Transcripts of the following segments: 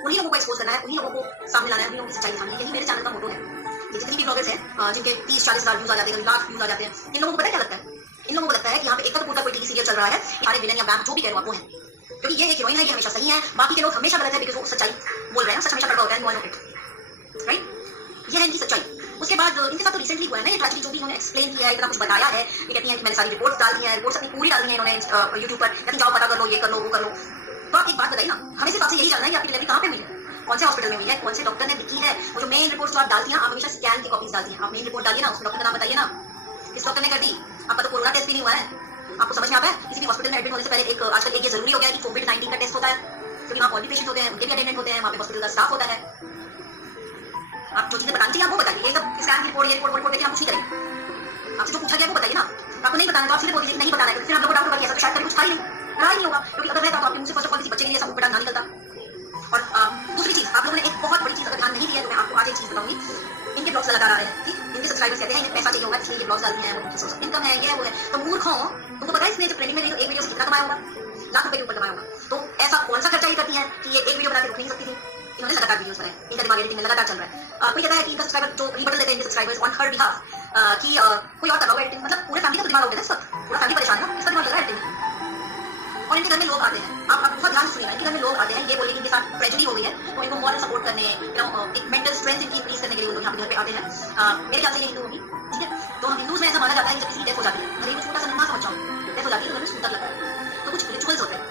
उन्हीं लोगों को एक्सपोज करना है, उन्हीं लोगों को सामने लाना है, उन्हीं लोगों की सच्चाई दिखानी है। यही मेरे चैनल का मोटो है। ये जितनी भी ब्लॉगर्स हैं जिनके 30-40 हज़ार व्यूज आ जाते हैं, लाख व्यूज आ जाते हैं, इन लोगों को पता है क्या लगता है? इन लोगों को लगता है कि यहाँ पे एकता कपूर का कोई टीवी सीरियल चल रहा है, सारे विलेन या वैम्प जो भी कह रहे हो वो है, क्योंकि ये एक हीरोइन है, ये हमेशा सही है, बाकी के लोग हमेशा गलत है, बिकॉज़ वो सच्चाई बोल रहे हैं, सच हमेशा कड़वा होता है, नो इट, राइट? ये है इनकी सच्चाई। उसके बाद इनके साथ तो रिसेंटली हुआ है ना ये ट्रेजेडी, जो भी इन्होंने एक्सप्लेन किया है, इतना कुछ बताया है। ये कहती हैं कि मैंने सारी रिपोर्ट्स डाल दी हैं, रिपोर्ट्स अपनी पूरी डाल दी हैं इन्होंने यूट्यूब पर, कहती जाओ पता कर लो, ये कर लो, वो कर लो। तो आप एक बात बताइए ना, हमें सिर्फ आपसे यही जानना है कि आपकी डिलीवरी कहाँ पे हुई है, कौन से हॉस्पिटल में हुई है, कौन से डॉक्टर ने लिखी है। वो जो मेन रिपोर्ट्स जो आप डालती हैं, आप हमेशा स्कैन की कॉपीज डालती हैं। आप मेन रिपोर्ट डालिए ना, उसमें डॉक्टर का नाम बताइए ना, किस डॉक्टर ने कर दी। आपका तो कोरोना टेस्ट भी नहीं हुआ है, आपको समझ में आता है? किसी भी हॉस्पिटल में एडमिट होने से पहले एक आजकल एक ये जरूरी हो गया है कि कोविड-19 का टेस्ट होता है, क्योंकि वहाँ और भी पेशेंट होते हैं, उनके भी अटेंडेंट होते हैं, वहाँ पे हॉस्पिटल का स्टाफ होता है। आप जो चीजें बतानी चाहिए आप वो बताइए, ये सब स्कैन की रिपोर्ट, ये रिपोर्ट देखिए आप कुछ नहीं करेंगे। आपसे जो पूछा गया वो बताइए ना। आपको नहीं बताना तो आप सीधे बोल दीजिए नहीं बताना है, फिर आप लोगों को डाउट होगा कि ऐसा तो शायद कभी कुछ था ही नहीं होगा, क्योंकि अगर रहता तो आपके मुंह से फर्स्ट ऑफ ऑल किसी बच्चे के लिए ऐसा ऊपर ना निकलता। और दूसरी चीज, आप लोगों ने एक बहुत बड़ी चीज अगर ध्यान नहीं दिया तो मैं आपको आज एक चीज बताऊंगी। इनके ब्लॉग्स लगातार आ रहे हैं, ठीक? इनके सब्सक्राइबर्स कहते हैं इन्हें पैसा चाहिए होगा इसलिए ये ब्लॉग्स डालती हैं, उनकी सोर्स ऑफ इनकम है, ये वो है। तो मूर्खों, तुमको पता है इसने जब ट्रेनिंग में गई तो एक वीडियो से कितना कमाया होगा? लाख रुपए के ऊपर कमाया होगा। तो ऐसा कौन सा खर्चा ये करती है कि ये एक वीडियो बना के रुक नहीं सकती थी? इन्होंने लगातार वीडियोस बनाए, इनका दिमाग एडिटिंग में लगातार चल रहा है। कोई कहता है कि इनका सब्सक्राइबर जो रिबटल देते हैं इनके सब्सक्राइबर्स ऑन हर बिहाफ कि कोई और कर रहा होगा एडिटिंग, मतलब पूरे फैमिली का तो दिमाग हो गया इस वक्त, पूरा फैमिली परेशान है ना, इसका दिमाग लग रहा है एडिटिंग में। और इनके घर में लोग आते हैं, आप बहुत ध्यान से सुनिएगा, इनके घर में लोग आते हैं, ये बोले कि इनके साथ ट्रेजेडी हो गई है तो इनको मॉरल सपोर्ट करने, एक मेंटल स्ट्रेंथ इनकी इंक्रीज करने के लिए वो लोग यहाँ पे घर पे आते हैं। मेरे ख्याल से ये हिंदू होगी, ठीक है? तो हम हिंदूज में ऐसा माना जाता है कि जब किसी की डेथ हो जाती है, भले ही छोटा सा नन्हा सा बच्चा हो, डेथ हो जाती है तो घर में सुंदर लगता है, तो कुछ रिचुअल्स होते हैं,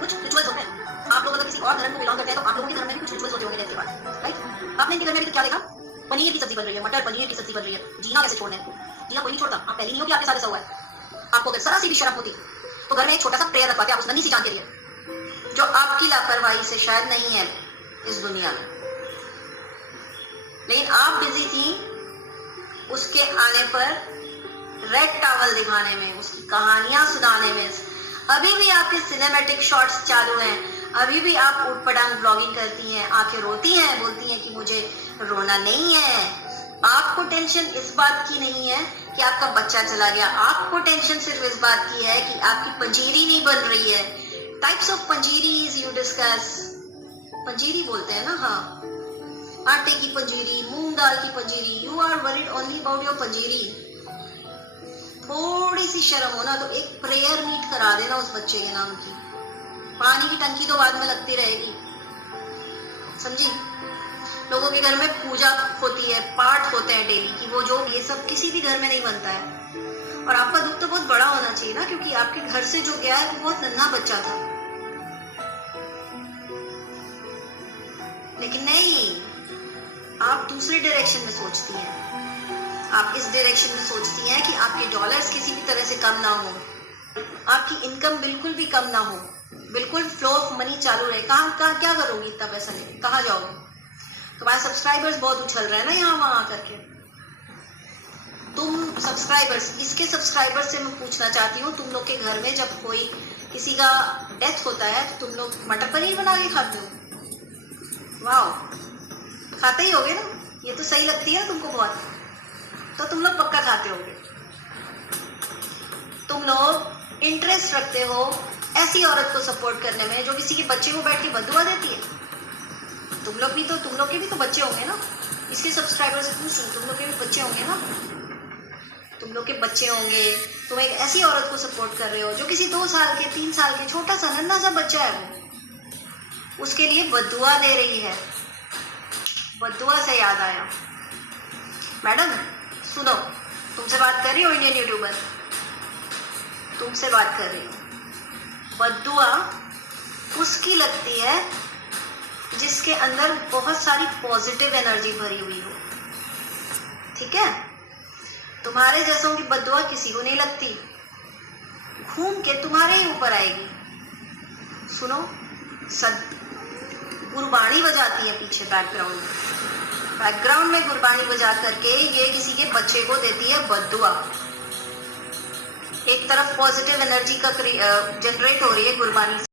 कुछ रिचुअल्स होते हैं। आप लोग अगर किसी और धर्म को बिलोंग करते हैं तो आप लोगों के घर में भी कुछ रिचुअल्स होते होंगे डेथ के बाद, राइट? आपने इनके घर में अभी तक क्या देखा? पनीर की सब्जी बन रही है, मटर पनीर की सब्जी बन रही है। जीना कैसे छोड़ना है? जीना कोई नहीं छोड़ता। आप पहली नहीं हो कि आपके साथ ऐसा हुआ है। आपको अगर जरा सी भी शर्म होती तो घर में एक छोटा सा प्रेयर रखवाते आप उस नन्ही सी जान के लिए, जो आपकी लापरवाही से शायद नहीं है इस दुनिया में, लेकिन आप बिजी थी उसके आने पर रेड टॉवल दिखाने में, उसकी कहानियां सुनाने में। अभी भी आपके सिनेमैटिक शॉट्स चालू हैं, अभी भी आप ऊट पटांग ब्लॉगिंग करती हैं, आंखें रोती हैं, बोलती हैं कि मुझे रोना नहीं है। आपको टेंशन इस बात की नहीं है कि आपका बच्चा चला गया, आपको टेंशन सिर्फ इस बात की है कि आपकी पंजीरी नहीं बन रही है। टाइप्स ऑफ पंजीरीज यू डिस्कस, पंजीरी बोलते हैं ना, हाँ, आटे की पंजीरी, मूंग दाल की पंजीरी। You are worried only about your panjiri. थोड़ी सी शर्म हो ना तो एक प्रेयर मीट करा देना उस बच्चे के नाम की, पानी की टंकी तो बाद में लगती रहेगी, समझी? लोगों के घर में पूजा होती है, पाठ होते हैं डेली की, वो जो ये सब किसी भी घर में नहीं बनता है। और आपका दुख तो बहुत बड़ा होना चाहिए ना, क्योंकि आपके घर से जो गया है वो बहुत नन्हा बच्चा था, लेकिन नहीं, आप दूसरे डायरेक्शन में सोचती हैं। आप इस डायरेक्शन में सोचती हैं कि आपके डॉलर्स किसी भी तरह से कम ना हो, आपकी इनकम बिल्कुल भी कम ना हो, बिल्कुल फ्लो ऑफ मनी चालू रहे। कहाँ क्या करोगी इतना पैसा लेके, कहाँ जाओगे? तुम्हारे सब्सक्राइबर्स बहुत उछल रहे हैं ना यहाँ वहां करके। तुम सब्सक्राइबर्स, इसके सब्सक्राइबर्स से मैं पूछना चाहती हूँ, तुम लोग के घर में जब कोई किसी का डेथ होता है तो तुम लोग मटर पनीर बना के खाते हो? वाह, खाते ही होगे ना, ये तो सही लगती है तुमको बहुत, तो तुम लोग पक्का खाते होगे। तुम लोग इंटरेस्ट रखते हो ऐसी औरत को सपोर्ट करने में जो किसी के बच्चे को बैठ के बदुआ देती है। तुम लोग के भी तो बच्चे होंगे ना, इसके सब्सक्राइबर से पूछ रही हूँ, तुम लोग के भी बच्चे होंगे ना, तुम लोग के बच्चे होंगे। तुम एक ऐसी औरत को सपोर्ट कर रहे हो जो किसी 2 साल के 3 साल के छोटा सा नन्हा सा बच्चा है, वो उसके लिए बदुआ दे रही है। बदुआ से याद आया, मैडम सुनो, तुमसे बात कर रही हो, इंडियन यूट्यूबर, तुमसे बात कर रही हूँ। बदुआ उसकी लगती है जिसके अंदर बहुत सारी पॉजिटिव एनर्जी भरी हुई हो, ठीक है? तुम्हारे जैसों की बदुआ किसी को नहीं लगती, घूम के तुम्हारे ही ऊपर आएगी। सुनो, गुरबानी बजाती है पीछे बैकग्राउंड में गुरबानी बजा करके ये किसी के बच्चे को देती है बदुआ। एक तरफ पॉजिटिव एनर्जी का जनरेट हो रही है गुरबानी से।